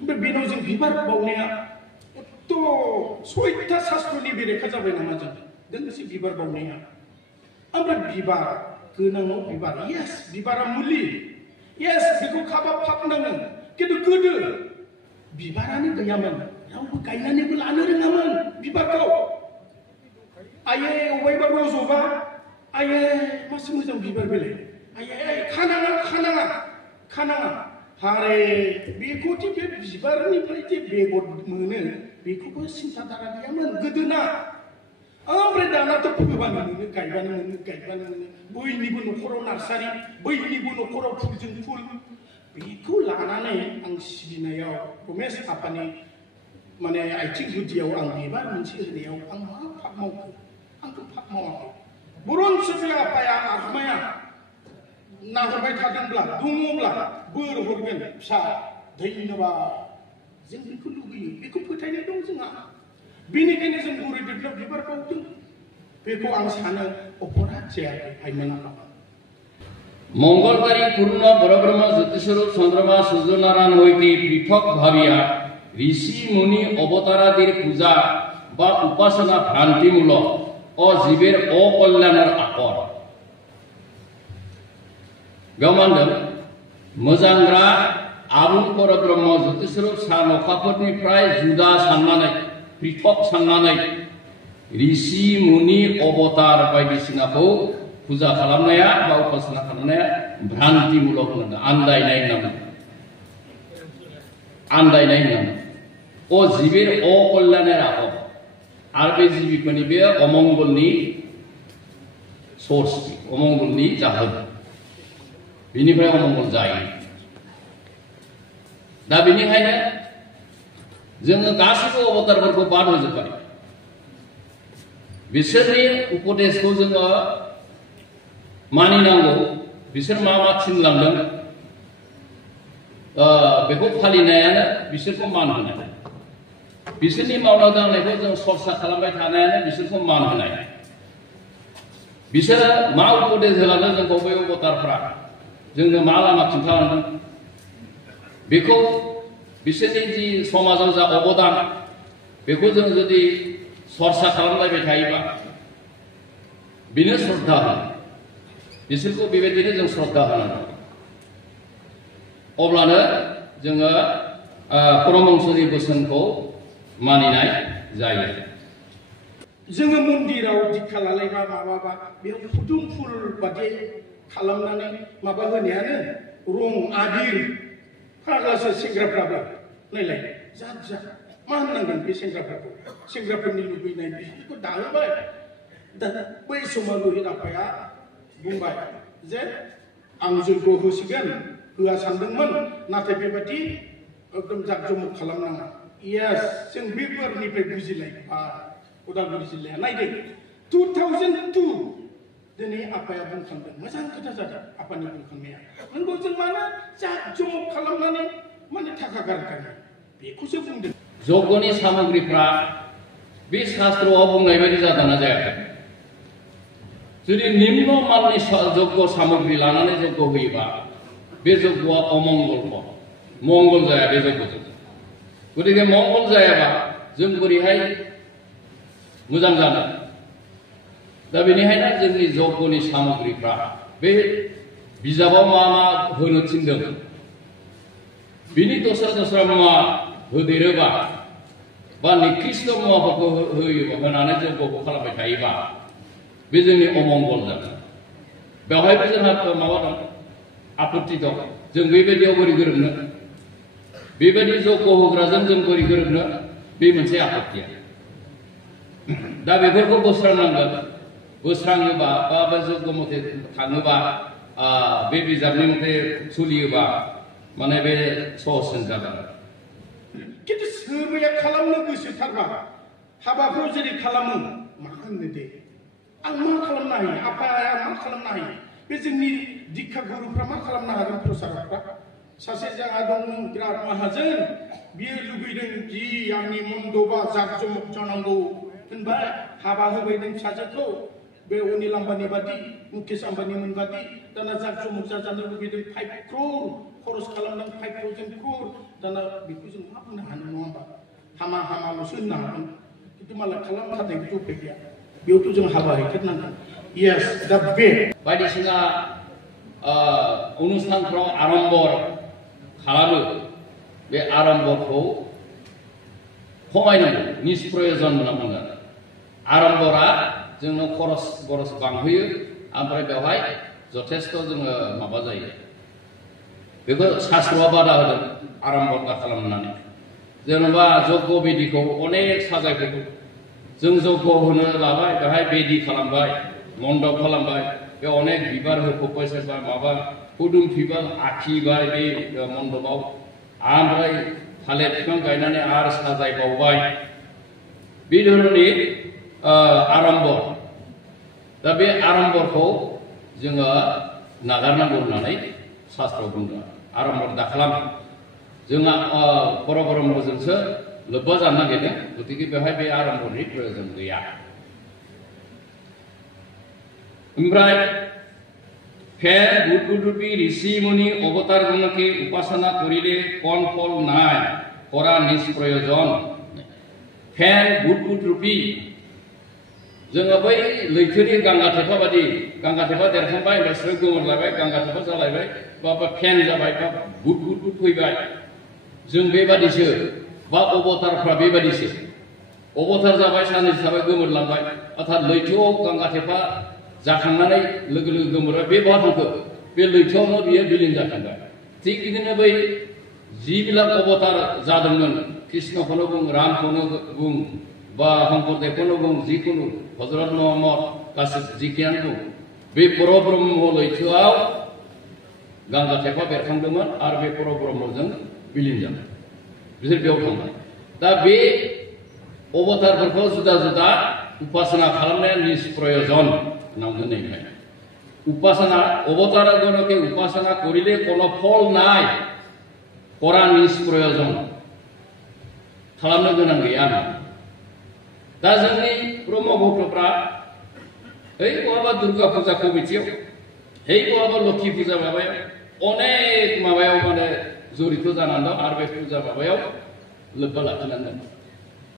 ओमफ्राय बेनाव जों बिबार बावनाया थ' सयथा शास्त्रनि बेरेखा जाबाय नामा जों दोंसे बिबार बावनाया ओमफ्राय बिबार गोनाङाव बिबार येस बिबारा मुलि येस बेखौ खाबाब फाबनाङो खिन्थु गोदो बिबारानो गैयामोन रावबो गायनानैबो लानो रोङामोन बिबारखौ आये अबायबा रज'बा आये मासे मोजां बिबार बेलाय आये खानाङा हारे बेखौदि बे बिबारनिफ्राय जे बेगर मोनो बेखौबो सिन्था धारा गैयामोन गोदोना ओमफ्राय दानाथ' फोबानो मोनो गायबानो मोनो बयनिबो न'खराव नार्सारि बयनिबो न'खराव फुलजों फुल बेखौ लानानै आं सिबिनायाव रमेश आफानि माने आथिं गुदियाव आं बिबार मोनसे होनायाव आं मा पाप मावखो आंथ' पाप मावाखै बरन्स बे आफाया आत्माया नाहरबाय थादोंब्ला दङब्ला बोर हरगोन फिसा धन्यबाद जों बेखौ लुगैयो बेखौ फोथायनाय दं जोंहा बेनिखायनो जों गुरुदेबनाव बिबार बावदों बेखौ आं सानो अपराध जायाखै आइमोन आफा मंगलबारी पूर्ण परब्रह्म ज्योतिस्वरूप चंद्रमा सूर्यनारायण হইতে পৃথক ভাবিয়া ঋষি মুনি অবতারাদির পূজা বা উপাসনা ভ্রান্তিমূলক ও জীবের অকল্যাণের আকর बेवमानदों मोजांग्रा आबुं परब्रह्म ज्योतिस्वरूप सान अखाफोरनिफ्राय जुदा साननानै पृथक साननानै ऋषि मुनि अवतार बायदिसिनाखौ फुजा खालामनाया बा उपासना खालामनाया भ्रान्तिमूलक होनना आन्दायनाय होनना अ जीबेर अकल्याणेर आखर आरो बे जिबिफोरनि बे अमंगलनि सोर्स अमंगलनि जाहोन बिनिफ्राय अमंगल जायो दा बेनिखायनो जोङो गासैबो अवतारफोरखौ बाद होजोब्बाय बिसोरनि उपदेशखौ जोङो मानिनांगौ बिसोर मा थिनलांदों बेखौ फालिनायानो बिसोरखौ मान होनाय बिसोरनि मावनाय दांनायखौ जों सरसा खालामबाय थानायानो बिसोरखौ मान होनाय बिसोरो मा उपदेश होलांदों जोंखौ बै अवतारफ्रा जोंनो मा लामा खिन्थालांदों बेखौ बिसोरनि जि समाजाव जा अबदान बेखौ जों जुदि सरसा खालामलायबाय थायोबा बेनो श्रद्धा होनो बिसोरखौ बेबायदिनो जों श्रद्धा होनांगौ अब्लानो जोङो परमहंसनि बोसोनखौ मानिनाय जायो जोङो मन्दिराव दिक्षा लालायबा माबाबा बेयाव फुदुं फुल बादि खालामनानै माबा होनायानो रं आबिर फाग्लासो सेंग्राफ्राबो नायलाय जात मा होननांगोन बे सेंग्राफोरनि लुबैनाय बिसोरखौ दाहोबाय दा बै समाव लहित आफाया बुंबाय जे आं जयग होसिगोन होआ सानदोंमोन नाथाय बेबादि एकदम जाकजमक खालामनाङा येस जों बेफोरनिफ्राय बुजिलायबाय उदालगुरि जिल्लाया नायदो 2002 दिनै आफाया बुंखांदों मोजां खोथा जादों आफानि बुंखांनाया नंगौ जों मानो जाकजमक खालामनानै माने थाखा गारगारो बेखौसो बुंदों जग्यनि सामग्रिफ्रा बे शास्त्रआव बुंनाय बायदि जादोंना जायाखै जुदि निम्न माननि जग्य सामग्रि लानानै जग्य होयोबा बे जग्यआ अमंगल मंगल जाया बे जग्यजों गतिके मंगल जायाबा जों बोरैहाय मोजां जानो दा बेनिखायनो जोंनि जग्यनि सामग्रिफ्रा बे बिजाबाव मा होनो थिनदों बिनि दस्रा मुवा होदेरोबा बा निकृष्ट मुवाफोरखौ होनानै जग्यखौ खालामबाय थायोबा बे जोंनि अमंगल जागोन बेवहायबो जोंहा माबा दं आपत्ति दं जों बेबायदियाव बोरै गोरोबनो बेबायदि जग्य होग्राजों जों बोरै गोरोबनो बे मोनसे आपत्तिया दा बेफोरखौ बोस्रांनांगोन बोस्राङोबा बा जग्य मथे थाङोबा बे बिजाबनि मथे सोलियोबा माने बे सहजसिन जागोन खिन्थु सोरबाया खालामनो गोसोथारबा हाबाफ्राव जेरै खालामो मा होननो दे आं मा खालामनो हायो आफाया मा खालामनो हायो बे जोंनि दिक्षा गुरुफ्रा मा खालामनो हागोन प्रसारकफ्रा सासे जोंहा दं बिराद माहाजोन बियो लुबैदों जि आंनि मन्दपआ जाकजमक जानांगौ होनबाय हाबा होबाय नों फिसाजोखौ बे अनिल आम्बानी बादि मुकेश आम्बानी मोनबादि दाना जाकजमक जाजानो लुबैदों 5 crore खरस खालामदों 5,000 crore दाना बेखौ जों मा बुंनो हानो नङा होमबा हामा हामाल'सो होननो हागोन खिन्थु मालाय खालामथारनायखौथ' उफाय गैया बेयावथ' जों हाबा हैथारनांगोन yes दा बे बायदिसिना अनुष्ठानफ्राव आरम्बर खालामो बे आरम्बरखौ खमायनांगौ निष्प्रयजन होनना बुङो आरम्बरा जोंनो खरस बरस बांहोयो ओमफ्राय बेवहाय जथेस्थ' जोङो माबा जायो बेखौ शास्त्रआ बादा होदों आरम्बर खालामनानै जेनेबा जग्य बेदिखौ अनेक साजायफोरखौ जों जग्य होनो लाबाय बेवहाय बेदि खालामबाय मण्डप खालामबाय बे अनेक बिबार होफबबाय सोरबा माबा खुदुम बिबार आखिबाय बे मण्डपाव ओमफ्राय थालिर बिफां गायनानै आरो साजायबावबाय बे धरननि आरम्बर दा बे आरम्बरखौ जोङो नागारनांगौ होननानै शास्त्रआव बुंदों आरम्बर दा खालाम जोंहा बर' ब्रह्मजोंसो लोब्बा जानो नागिरदों गतिके बेवहाय बे आरम्बरनि प्रयोजन गैया ओमफ्राय ফের বুদ্ধরূপী ঋষি মুনি অবতার গুণকে উপাসনা করিলে কোন ফল নাই করা নিষ্প্রয়োজন ফের বুদ্ধরূপী जोङो बै लैथोनि गांगाथेफा बादि गांगाथेफा देरखांबाय बिसोरो गोमोरलायबाय गांगाथेफा जालायबाय बा फेन जाबाय बा बुट बुट बुट फैबाय जों बेबादिसो बा अबतारफ्रा बेबादिसो अबतार जाबाय साननैसो थाबाय गोमोरलांबाय अर्थात लैथोआव गांगाथेफा जाखांनानै लोगो लोगो गोमोरबाय बे बहा थांखो बे लैथोआवनो बियो बिलीन जाखांबाय थिग बिदिनो बै जिबिलाक अबतार जादोंमोन कृष्णखौनो बुं रामखौनो बुं बा शंकरदेवखौनो बुं जिखुनु हजरत महम्मद गासिबो जिखियानो बुं बे बर' ब्रह्म लैथोआव गांगाथेफा बेरखांदोंमोन आरो बे बर' ब्रह्मजों बिलीन जाबाय बिसोर बेयाव थांबाय दा बे अबतारफोरखौ जुदा जुदा उपासना खालामनाया निष्प्रयोजन नामगोननाय उपासना अवतार गणके उपासना करिले कोनो फल नाय करा निष्प्रयोजन खालामनो गोनां गैया दा जोंनि ब्रह्म भक्तफ्रा ओइ बहाबा दुर्गा फुजा कमिटियाव ओइ बहाबा लक्ष्मी फुजा माबायाव अनेक माबायाव माने जड़ित जानानै दं आरो बे फुजा माबायाव लोब्बा लाखिनानै दं